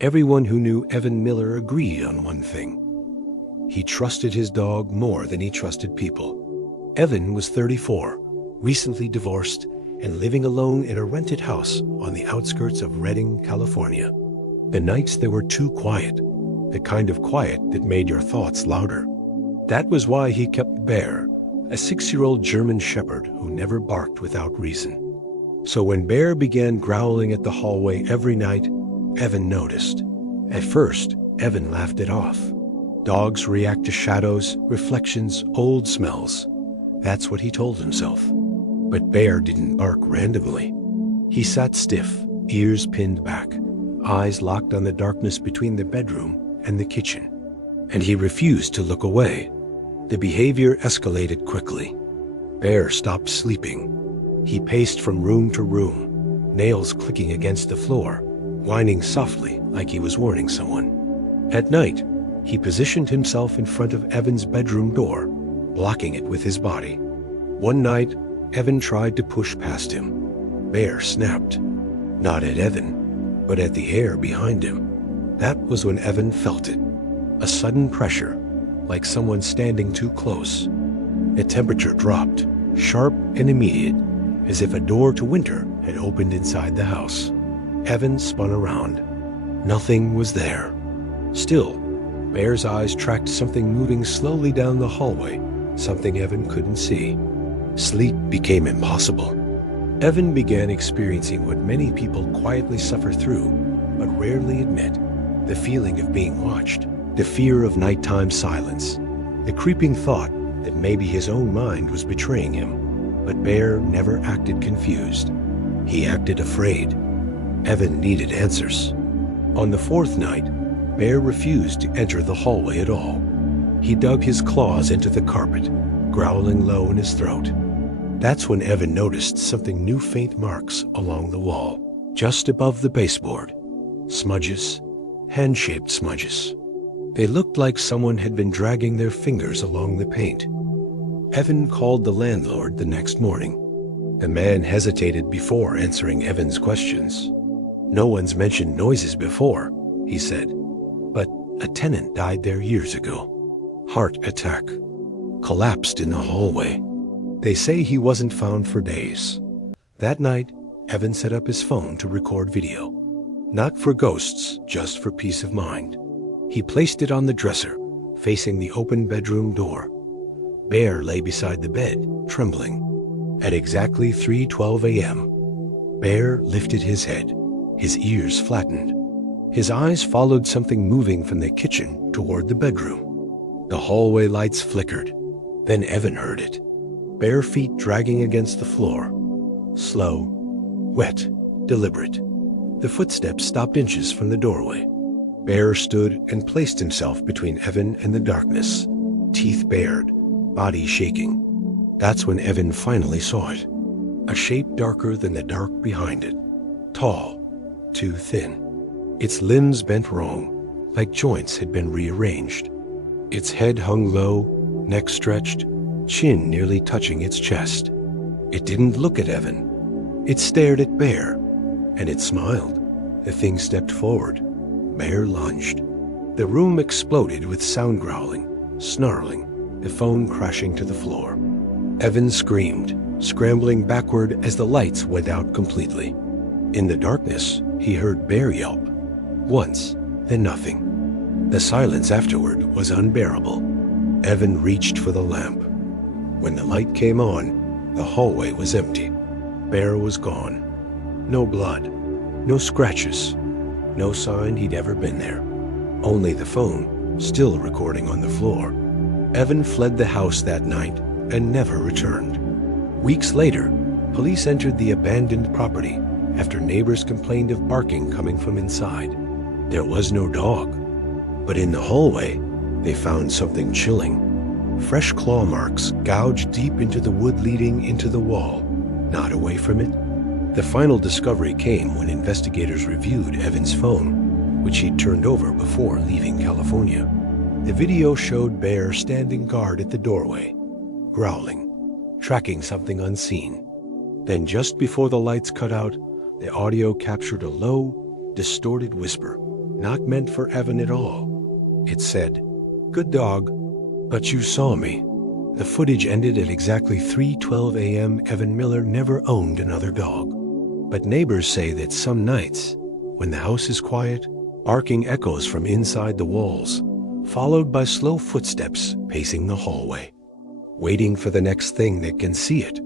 Everyone who knew Evan Miller agreed on one thing. He trusted his dog more than he trusted people. Evan was 34, recently divorced, and living alone in a rented house on the outskirts of Redding, California. The nights there were too quiet, the kind of quiet that made your thoughts louder. That was why he kept Bear, a 6-year-old German shepherd who never barked without reason. So when Bear began growling at the hallway every night, Evan noticed. At first, Evan laughed it off. Dogs react to shadows, reflections, old smells. That's what he told himself. But Bear didn't bark randomly. He sat stiff, ears pinned back, eyes locked on the darkness between the bedroom and the kitchen. And he refused to look away. The behavior escalated quickly. Bear stopped sleeping. He paced from room to room, nails clicking against the floor, whining softly like he was warning someone. At night, he positioned himself in front of Evan's bedroom door, blocking it with his body. One night, Evan tried to push past him. Bear snapped, not at Evan, but at the air behind him. That was when Evan felt it, a sudden pressure, like someone standing too close. The temperature dropped, sharp and immediate, as if a door to winter had opened inside the house. Evan spun around. Nothing was there. Still, Bear's eyes tracked something moving slowly down the hallway, something Evan couldn't see. Sleep became impossible. Evan began experiencing what many people quietly suffer through, but rarely admit: the feeling of being watched, the fear of nighttime silence, the creeping thought that maybe his own mind was betraying him. But Bear never acted confused. He acted afraid. Evan needed answers. On the fourth night, Bear refused to enter the hallway at all. He dug his claws into the carpet, growling low in his throat. That's when Evan noticed something new: faint marks along the wall, just above the baseboard. Smudges, hand-shaped smudges. They looked like someone had been dragging their fingers along the paint. Evan called the landlord the next morning. The man hesitated before answering Evan's questions. "No one's mentioned noises before," he said, "but a tenant died there years ago. Heart attack. Collapsed in the hallway. They say he wasn't found for days." That night, Evan set up his phone to record video. Not for ghosts, just for peace of mind. He placed it on the dresser, facing the open bedroom door. Bear lay beside the bed, trembling. At exactly 3:12 a.m., Bear lifted his head, his ears flattened. His eyes followed something moving from the kitchen toward the bedroom. The hallway lights flickered. Then Evan heard it. Bare feet dragging against the floor. Slow, wet, deliberate. The footsteps stopped inches from the doorway. Bear stood and placed himself between Evan and the darkness, teeth bared, body shaking. That's when Evan finally saw it. A shape darker than the dark behind it. Tall, too thin. Its limbs bent wrong, like joints had been rearranged. Its head hung low, neck stretched, chin nearly touching its chest. It didn't look at Evan. It stared at Bear, and it smiled. The thing stepped forward. Bear lunged. The room exploded with sound growling, snarling, the phone crashing to the floor. Evan screamed, scrambling backward as the lights went out completely. In the darkness, he heard Bear yelp. Once, then nothing. The silence afterward was unbearable. Evan reached for the lamp. When the light came on, the hallway was empty. Bear was gone. No blood, no scratches, no sign he'd ever been there. Only the phone, still recording on the floor. Evan fled the house that night and never returned. Weeks later, police entered the abandoned property after neighbors complained of barking coming from inside. There was no dog, but in the hallway, they found something chilling. Fresh claw marks gouged deep into the wood leading into the wall, not away from it. The final discovery came when investigators reviewed Evan's phone, which he'd turned over before leaving California. The video showed Bear standing guard at the doorway, growling, tracking something unseen. Then just before the lights cut out, the audio captured a low, distorted whisper. not meant for Evan at all. It said, "Good dog, but you saw me." The footage ended at exactly 3:12 a.m. Evan Miller never owned another dog. But neighbors say that some nights, when the house is quiet, arcing echoes from inside the walls, followed by slow footsteps pacing the hallway, waiting for the next thing that can see it.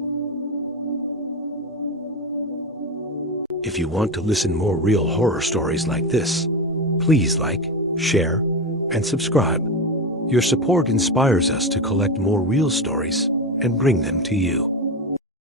If you want to listen more real horror stories like this, please like, share, and subscribe. Your support inspires us to collect more real stories and bring them to you.